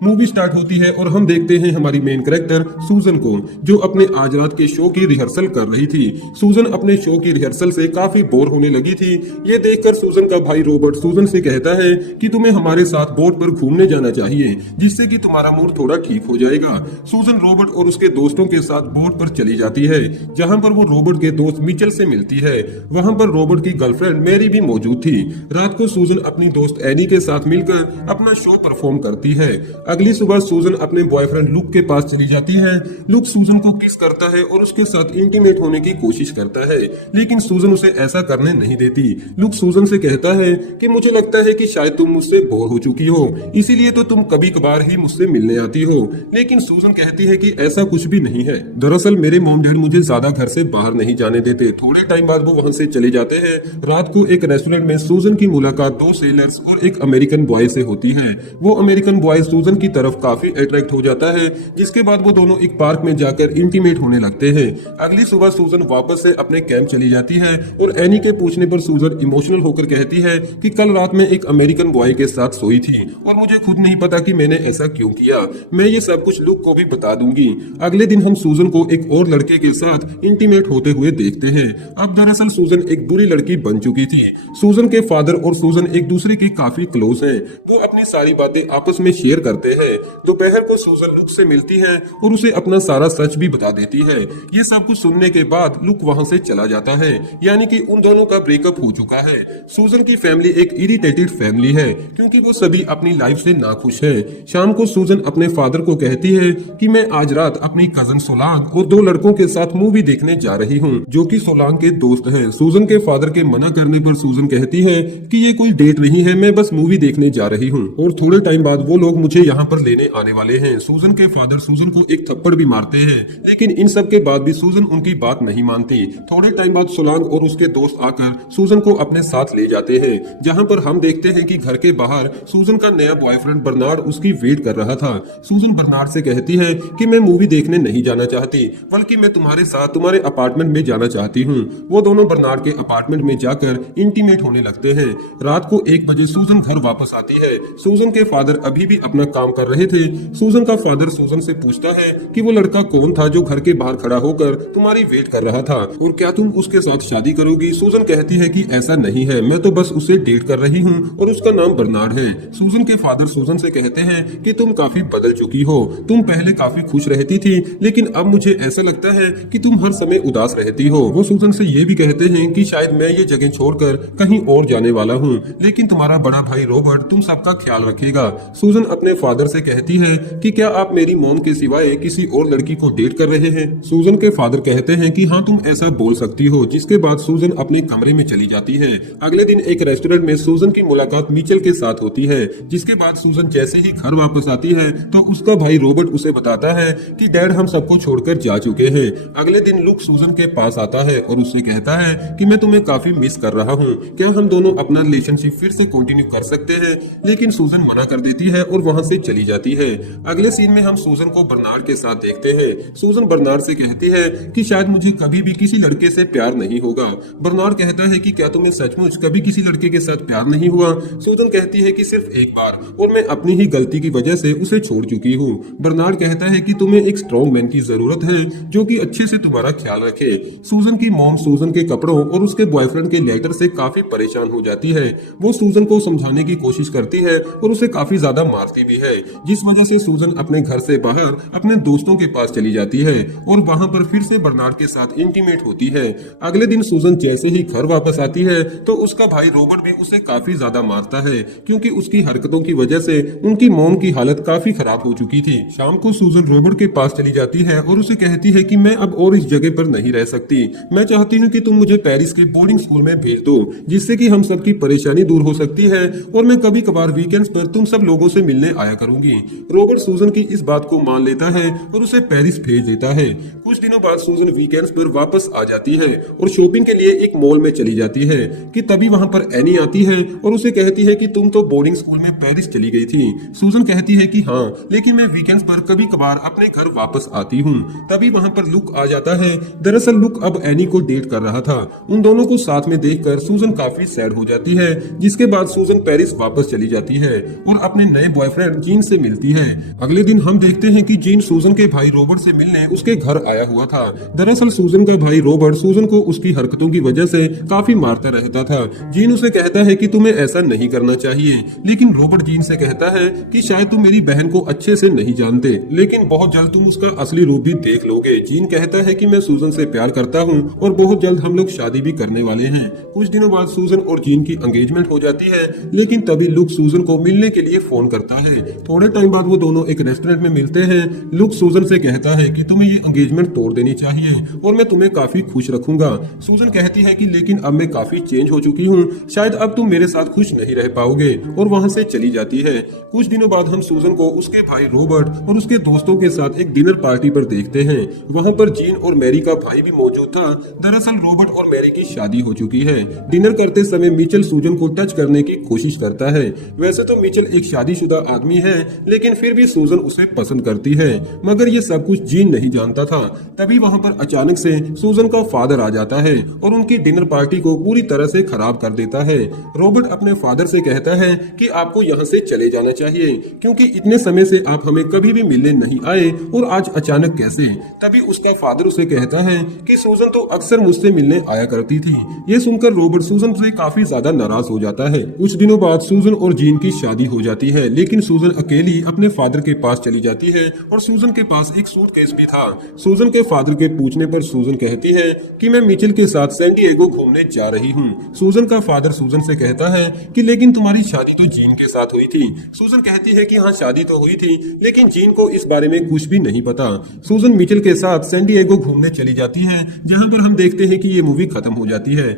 Movie start होती है और हम देखते हैं हमारी मेन कैरेक्टर सूजन को, जो अपने आज रात के शो की रिहर्सल कर रही थी। सूजन अपने शो की रिहर्सल से काफी बोर होने लगी थी। ये देखकर सूजन का भाई रॉबर्ट सूजन से कहता है कि तुम्हें हमारे साथ बोट पर घूमने जाना चाहिए, जिससे कि तुम्हारा मूड थोड़ा ठीक हो जाएगा। सूजन रॉबर्ट और उसके दोस्तों के साथ बोट पर चली जाती है, जहां पर वो रॉबर्ट के दोस्त मिचेल से मिलती है। वहां पर रॉबर्ट की गर्लफ्रेंड मैरी भी मौजूद थी। रात को सूजन अपनी दोस्त एनी के साथ मिलकर अपना शो परफॉर्म करती है। अगली सुबह सूजन अपने बॉयफ्रेंड लुक के पास चली जाती है। लुक सूजन को किस करता है और उसके साथ इंटीमेट होने की कोशिश करता है, लेकिन सूजन उसे ऐसा करने नहीं देती। लुक सूजन से कहता है कि मुझे लगता है कि शायद तुम मुझसे बोर हो चुकी हो, इसीलिए तो तुम कभी कभार ही मुझसे मिलने आती हो। लेकिन सूजन कहती है कि ऐसा कुछ भी नहीं है। दरअसल मेरे मॉम डैड मुझे ज्यादा घर से बाहर नहीं जाने देते। थोड़े टाइम बाद वो वहां से चले जाते हैं। रात को एक रेस्टोरेंट में सूजन की मुलाकात दो सेलर्स और एक अमेरिकन बॉय से होती है। वो अमेरिकन बॉय सूजन की तरफ काफी अट्रैक्ट हो जाता है, जिसके बाद वो दोनों एक पार्क में जाकर इंटीमेट होने लगते हैं। अगली सुबह सूजन वापस से अपने कैंप चली जाती है और एनी के पूछने पर सूजन इमोशनल होकर कहती है कि कल रात में एक अमेरिकन बॉय के साथ सोई थी और मुझे खुद नहीं पता कि मैंने ऐसा क्यों किया। मैं ये सब कुछ लुक को भी बता दूंगी। अगले दिन हम सूजन को एक और लड़के के साथ इंटीमेट होते हुए देखते हैं। अब दरअसल सूजन एक बुरी लड़की बन चुकी थी। सूजन के फादर और सूजन एक दूसरे के काफी क्लोज हैं। वो अपनी सारी बातें आपस में शेयर करते हैं। दोपहर को सूजन लुक से मिलती है और उसे अपना सारा सच भी बता देती है। ये सब कुछ सुनने के बाद लुक वहां से चला जाता है, यानी कि उन दोनों का ब्रेकअप हो चुका है। सूजन की फैमिली एक इरिटेटेड फैमिली है, क्योंकि वो सभी अपनी लाइफ से नाखुश है। शाम को सूजन अपने फादर को कहती है कि मैं आज रात अपनी कजन सोलांग और दो लड़कों के साथ मूवी देखने जा रही हूँ, जो कि सोलांग के दोस्त हैं। सूजन के फादर के मना करने पर सूजन कहती है कि ये कोई डेट नहीं है, मैं बस मूवी देखने जा रही हूँ और थोड़े टाइम बाद वो लोग मुझे यहाँ पर लेने आने वाले हैं। सूजन के फादर सूजन को एक थप्पड़ भी मारते हैं, लेकिन इन सब के बाद भी सूजन उनकी बात नहीं मानती। थोड़े टाइम बाद सोलांग और उसके दोस्त आकर सूजन को अपने साथ ले जाते हैं, जहाँ पर हम देखते हैं कि घर के बाहर सूजन का नया बॉयफ्रेंड बर्नार्ड उसकी वेट कर रहा था। सूजन बर्नार्ड से कहती है कि मैं मूवी देखने नहीं जाना चाहती, बल्कि मैं तुम्हारे साथ तुम्हारे अपार्टमेंट में जाना चाहती हूँ। वो दोनों बर्नार्ड के अपार्टमेंट में जाकर इंटीमेट होने लगते हैं। रात को 1 बजे सूजन घर वापस आती है। सूजन के फादर अभी भी अपना काम कर रहे थे। सूजन का फादर सूजन से पूछता है कि वो लड़का कौन था जो घर के बाहर खड़ा होकर तुम्हारी वेट कर रहा था, और क्या तुम उसके साथ शादी करोगी। सूजन कहती है कि ऐसा नहीं है, मैं तो बस उसे डेट कर रही हूँ और उसका नाम बर्नार्ड है। सूजन के फादर सूजन से कहते हैं कि तुम काफी बदल चुकी हो, तुम पहले काफी खुश रहती थी, लेकिन अब मुझे ऐसा लगता है कि तुम हर समय उदास रहती हो। वो सूजन से ये भी कहते हैं कि शायद मैं ये जगह छोड़कर कहीं और जाने वाला हूँ, लेकिन तुम्हारा बड़ा भाई रॉबर्ट तुम सबका ख्याल रखेगा। सूजन अपने फादर से कहती है कि क्या आप मेरी मॉम के सिवाय किसी और लड़की को डेट कर रहे हैं। सूजन के फादर कहते हैं कि हाँ तुम ऐसा बोल सकती हो, जिसके बाद सूजन अपने कमरे में चली जाती है। अगले दिन एक रेस्टोरेंट में सूजन की मुलाकात मिचेल के साथ होती है, जिसके बाद सूजन जैसे ही घर वापस आती है तो उसका भाई रॉबर्ट उसे बताता है कि डैड हम सबको छोड़कर जा चुके हैं। अगले दिन लुक सूजन के पास आता है और उससे कहता है कि मैं तुम्हें काफी मिस कर रहा हूँ, क्या हम दोनों अपना रिलेशनशिप फिर से कंटिन्यू कर सकते हैं। लेकिन सूजन मना कर देती है और वहां से चली जाती है। अगले सीन में हम सूजन को बर्नार्ड के साथ देखते हैं। सूजन बर्नार्ड से कहती है कि शायद मुझे कभी भी किसी लड़के से प्यार नहीं होगा। बर्नार्ड कहता है कि क्या तुम्हें सचमुच कभी किसी लड़के के साथ प्यार नहीं हुआ। सूजन कहती है कि सिर्फ एक बार, और मैं अपनी ही गलती की वजह से उसे छोड़ चुकी हूँ। बर्नार्ड कहता है कि तुम्हें एक स्ट्रॉन्ग मैन की जरूरत है जो कि अच्छे से तुम्हारा ख्याल रखे। सूजन की मॉम सूजन के कपड़ों और उसके बॉयफ्रेंड के लेटर से काफी परेशान हो जाती है। वो सूजन को समझाने की कोशिश करती है और उसे काफी ज्यादा मारती भी है, जिस वजह से सूजन अपने घर से बाहर अपने दोस्तों के पास चली जाती है और वहां पर फिर से बर्नार्ड के साथ इंटीमेट होती है। अगले दिन सूजन जैसे ही घर वापस आती है तो उसका भाई रॉबर्ट भी उसे काफी ज्यादा मारता है, क्योंकि उसकी हरकतों की वजह से उनकी मॉम की हालत काफी खराब हो चुकी थी। शाम को सूजन रॉबर्ट के पास चली जाती है और उसे कहती है कि मैं अब और इस जगह पर नहीं रह सकती, मैं चाहती हूँ कि तुम मुझे पेरिस के बोर्डिंग स्कूल में भेज दो, जिससे कि हम सबकी परेशानी दूर हो सकती है और मैं कभी कभार वीकेंड्स पर तुम सब लोगों से मिलने आया करूंगी। रॉबर्ट सूजन की इस बात को मान लेता है और उसे पेरिस भेज देता है। कुछ दिनों बाद सूजन वीकेंड्स पर वापस आ जाती है और शॉपिंग के लिए एक मॉल में चली जाती है कि तभी वहां पर एनी आती है और उसे कहती है कि तुम तो बोर्डिंग स्कूल में पेरिस चली गई थी। सूजन कहती है कि हाँ, लेकिन मैं वीकेंड्स पर कभी कभार अपने घर वापस आती हूँ। तभी वहां पर लुक आ जाता है। दरअसल लुक अब एनी को डेट कर रहा था। उन दोनों को साथ में देखकर सूजन काफी सैड हो जाती है, जिसके बाद सूजन पेरिस वापस चली जाती है और अपने नए बॉयफ्रेंड जीन से मिलती है। अगले दिन हम देखते हैं कि जीन सूजन के भाई रॉबर्ट से मिलने उसके घर आया हुआ था। दरअसल सूजन का भाई रॉबर्ट सूजन को उसकी हरकतों की वजह से काफी मारता रहता था। जीन उसे कहता है कि तुम्हें ऐसा नहीं करना चाहिए, लेकिन रॉबर्ट जीन से कहता है कि शायद तुम मेरी बहन को अच्छे से नहीं जानते, लेकिन बहुत जल्द तुम उसका असली रूप भी देख लोगे। जीन कहता है कि मैं सूजन से प्यार करता हूँ और बहुत जल्द हम लोग शादी भी करने वाले हैं। कुछ दिनों बाद सूजन और जीन की एंगेजमेंट हो जाती है, लेकिन तभी लुक सूजन को मिलने के लिए फोन करता है। थोड़े टाइम बाद वो दोनों एक रेस्टोरेंट में मिलते हैं। लुक सूजन से कहता है कि तुम्हें ये एंगेजमेंट तोड़ देनी चाहिए और मैं तुम्हें काफी खुश रखूंगा। सूजन कहती है कि लेकिन अब मैं काफी चेंज हो चुकी हूँ, शायद अब तुम मेरे साथ खुश नहीं रह पाओगे, और वहां से चली जाती है। कुछ दिनों बाद हम सूजन को उसके भाई रॉबर्ट और उसके दोस्तों के साथ एक डिनर पार्टी पर देखते हैं। वहां पर जीन और मैरी का भाई भी मौजूद था। दरअसल रॉबर्ट और मैरी की शादी हो चुकी है। डिनर करते समय मिचेल सूजन को टच करने की कोशिश करता है। वैसे तो मिचेल एक शादीशुदा आदमी है, लेकिन फिर भी सूजन उसे पसंद करती है, मगर ये सब कुछ जीन नहीं जानता था। तभी वहां पर अचानक से सूजन का फादर आ जाता है और उनकी डिनर पार्टी को पूरी तरह से खराब कर देता है। रॉबर्ट अपने फादर से कहता है कि आपको यहाँ से चले जाना चाहिए, क्योंकि इतने समय से आप हमें कभी भी मिलने नहीं आए और आज अचानक कैसे। तभी उसका फादर उसे कहता है कि सूजन तो अक्सर मुझसे मिलने आया करती थी। ये सुनकर रॉबर्ट सूजन से काफी ज्यादा नाराज हो जाता है। कुछ दिनों बाद सूजन और जीन की शादी हो जाती है, लेकिन सूजन अकेली अपने फादर के पास चली जाती है और सूजन के पास एक सूटकेस भी था। सूजन के फादर के पूछने पर सूजन कहती है कि मैं मिचेल के साथ सैन डिएगो घूमने जा रही हूँ। सूजन का फादर सूजन से कहता है कि लेकिन तुम्हारी शादी तो जीन के साथ हुई थी। सूजन कहती है कि हाँ, शादी तो हुई थी, लेकिन जीन को इस बारे में कुछ भी नहीं पता। सूजन मिचेल के साथ सैन डिएगो घूमने चली जाती है, जहाँ पर हम देखते हैं कि ये मूवी खत्म हो जाती है।